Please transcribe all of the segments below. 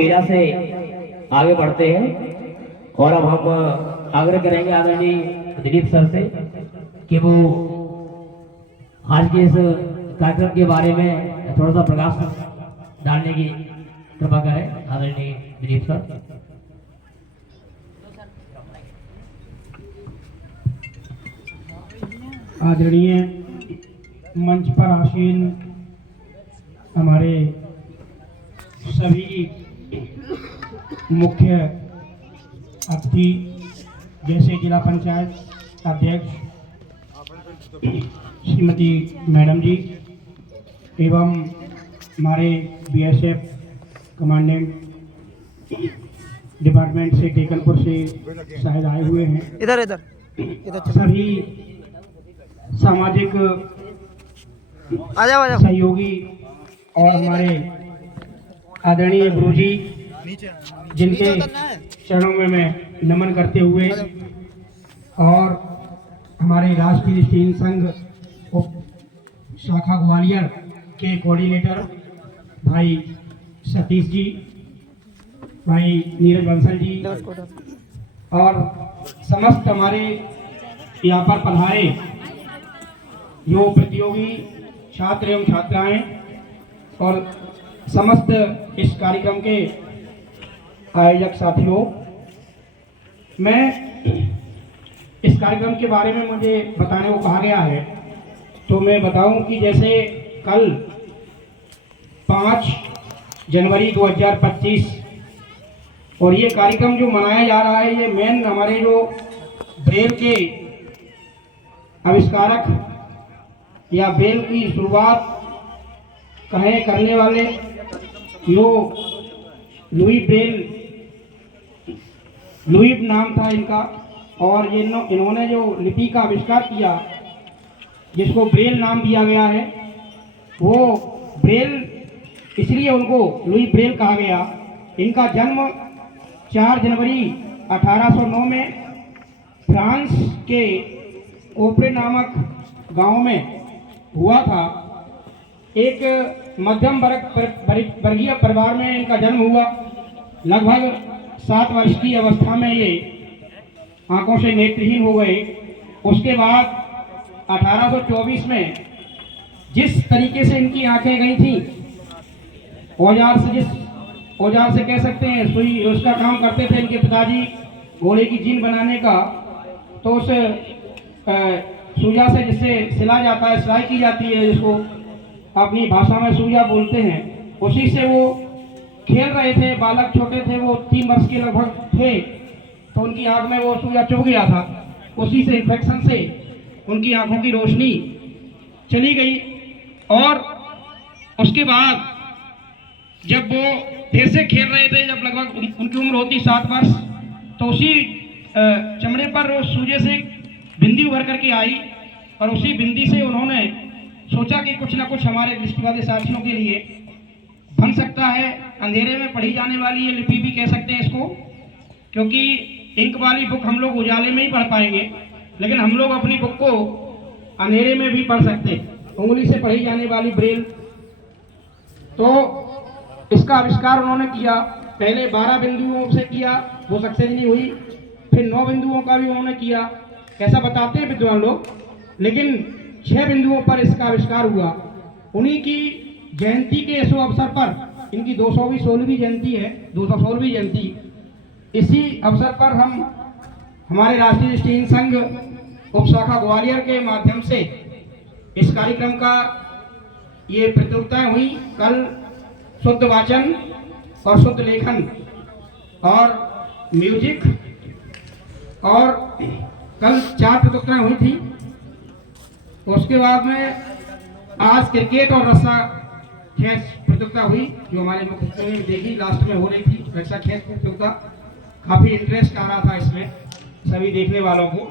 पेड़ा से आगे बढ़ते हैं और अब हम आग्रह करेंगे आदरणीय दिलीप सर से कि वो आज के इस कार्यक्रम के बारे में थोड़ा सा प्रकाश डालने की कृपा करें। आदरणीय दिलीप सर। आदरणीय मंच पर आसीन हमारे सभी मुख्य अतिथि जैसे जिला पंचायत अध्यक्ष श्रीमती मैडम जी एवं हमारे बीएसएफ कमांडेंट डिपार्टमेंट से टेकनपुर से शायद आए हुए हैं, इधर सभी सामाजिक सहयोगी और हमारे आदरणीय गुरुजी जिनके चरणों में मैं नमन करते हुए और हमारे राष्ट्रीय स्टील संघ उप शाखा ग्वालियर के कोऑर्डिनेटर भाई सतीश जी, भाई नीरज बंसल जी और समस्त हमारे यहाँ पर पधारे जो प्रतियोगी छात्र एवं छात्राएं और समस्त इस कार्यक्रम के आयोजक साथियों, मैं इस कार्यक्रम के बारे में मुझे बताने को कहा गया है तो मैं बताऊं कि जैसे कल 5 जनवरी 2025 और ये कार्यक्रम जो मनाया जा रहा है, ये मेन हमारे जो ब्रेल के आविष्कारक या ब्रेल की शुरुआत कहें करने वाले जो लुई नाम था इनका, और ये इन्होंने जो लिपि का आविष्कार किया जिसको ब्रेल नाम दिया गया है, वो ब्रेल इसलिए उनको लुई ब्रेल कहा गया। इनका जन्म 4 जनवरी 1809 में फ्रांस के ओपरे नामक गांव में हुआ था। एक मध्यम वर्गीय परिवार में इनका जन्म हुआ। लगभग 7 वर्ष की अवस्था में ये आंखों से नेत्रहीन हो गए। उसके बाद 1824 में जिस तरीके से इनकी आंखें गई थी, जिस औजार से कह सकते हैं सुई, उसका काम करते थे इनके पिताजी घोड़े की जीन बनाने का, तो उस सुइया से जिससे सिला जाता है, सिलाई की जाती है, जिसको अपनी भाषा में सुइया बोलते हैं, उसी से वो खेल रहे थे। बालक छोटे थे, वो 3 वर्ष के लगभग थे, तो उनकी आंख में वो सुइया चुभ गया था। उसी से इन्फेक्शन से उनकी आंखों की रोशनी चली गई। और उसके बाद जब वो फिर से खेल रहे थे, जब लगभग उनकी उम्र होती 7 वर्ष, तो उसी चमड़े पर उस सूजे से बिंदी उभर करके आई और उसी बिंदी से उन्होंने सोचा कि कुछ ना कुछ हमारे दृष्टिवादी साथियों के लिए बन सकता है। अंधेरे में पढ़ी जाने वाली ये लिपि भी कह सकते हैं इसको, क्योंकि इंक वाली बुक हम लोग उजाले में ही पढ़ पाएंगे, लेकिन हम लोग अपनी बुक को अंधेरे में भी पढ़ सकते हैं। उंगली से पढ़ी जाने वाली ब्रेल, तो इसका आविष्कार उन्होंने किया। पहले 12 बिंदुओं से किया, वो सक्सेस नहीं हुई। फिर 9 बिंदुओं का भी उन्होंने किया, ऐसा बताते हैं विद्वान लोग, लेकिन 6 बिंदुओं पर इसका आविष्कार हुआ। उन्हीं की जयंती के इस अवसर पर, इनकी 216वीं जयंती है, 216वीं जयंती, इसी अवसर पर हम हमारे राष्ट्रीय स्टील संघ उपशाखा ग्वालियर के माध्यम से इस कार्यक्रम का ये प्रतियोगिताएं हुई। कल शुद्ध वाचन और शुद्ध लेखन और म्यूजिक, और कल 4 प्रतियोगिताएं हुई थी। उसके बाद में आज क्रिकेट और रस्सा खींच प्रतियोगिता हुई, जो हमारे मुख्य में देखी लास्ट में हो रही थी। रस्सा खींच प्रतियोगिता काफी इंटरेस्ट आ रहा था इसमें सभी देखने वालों को।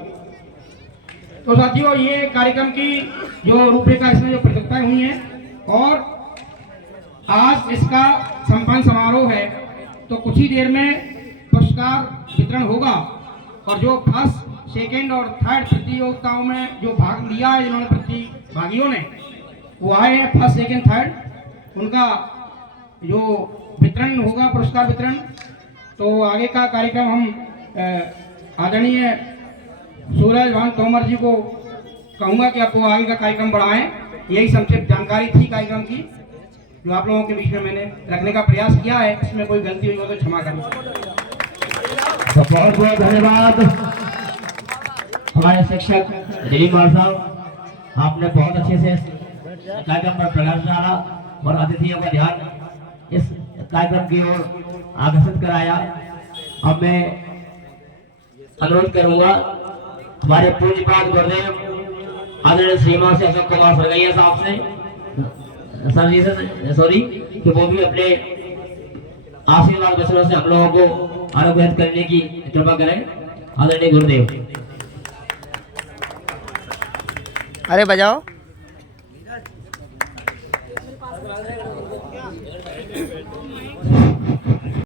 तो साथियों, ये कार्यक्रम की जो रूपरेखा, इसमें जो प्रतियोगिताएं हुई हैं, और आज इसका संपन्न समारोह है, तो कुछ ही देर में पुरस्कार वितरण होगा। और जो फर्स्ट, सेकेंड और थर्ड प्रतियोगिताओं में जो भाग लिया है, जिन्होंने प्रतिभागियों ने, वो आए हैं फर्स्ट, सेकेंड, थर्ड, उनका जो वितरण होगा, पुरस्कार वितरण। तो आगे का कार्यक्रम हम आदरणीय सूरज भान तोमर जी को कहूँगा कि आपको आगे का कार्यक्रम बढ़ाएं। यही संक्षिप्त जानकारी थी कार्यक्रम की, जो आप लोगों के बीच में मैंने रखने का प्रयास किया है। इसमें कोई गलती हुई हो तो क्षमा करें। तो बहुत बहुत धन्यवाद हमारे शिक्षक दिलीप कुमार साहब, आपने बहुत अच्छे से कार्यक्रम पर प्रकाश डाला और अतिथियों का ध्यान इस कार्यक्रम की ओर आकर्षित कराया। अब मैं अनुरोध करूंगा हमारे पूज्यपाद गुरुदेव आदरणीय श्रीमान से अशोक कुमार सरगैया साहब से सर जी से सॉरी कि वो भी अपने आशीर्वाद वचनों से हम लोगों को अनुग्रहित करने की कृपा करें। आदरणीय गुरुदेव। अरे बजाओ।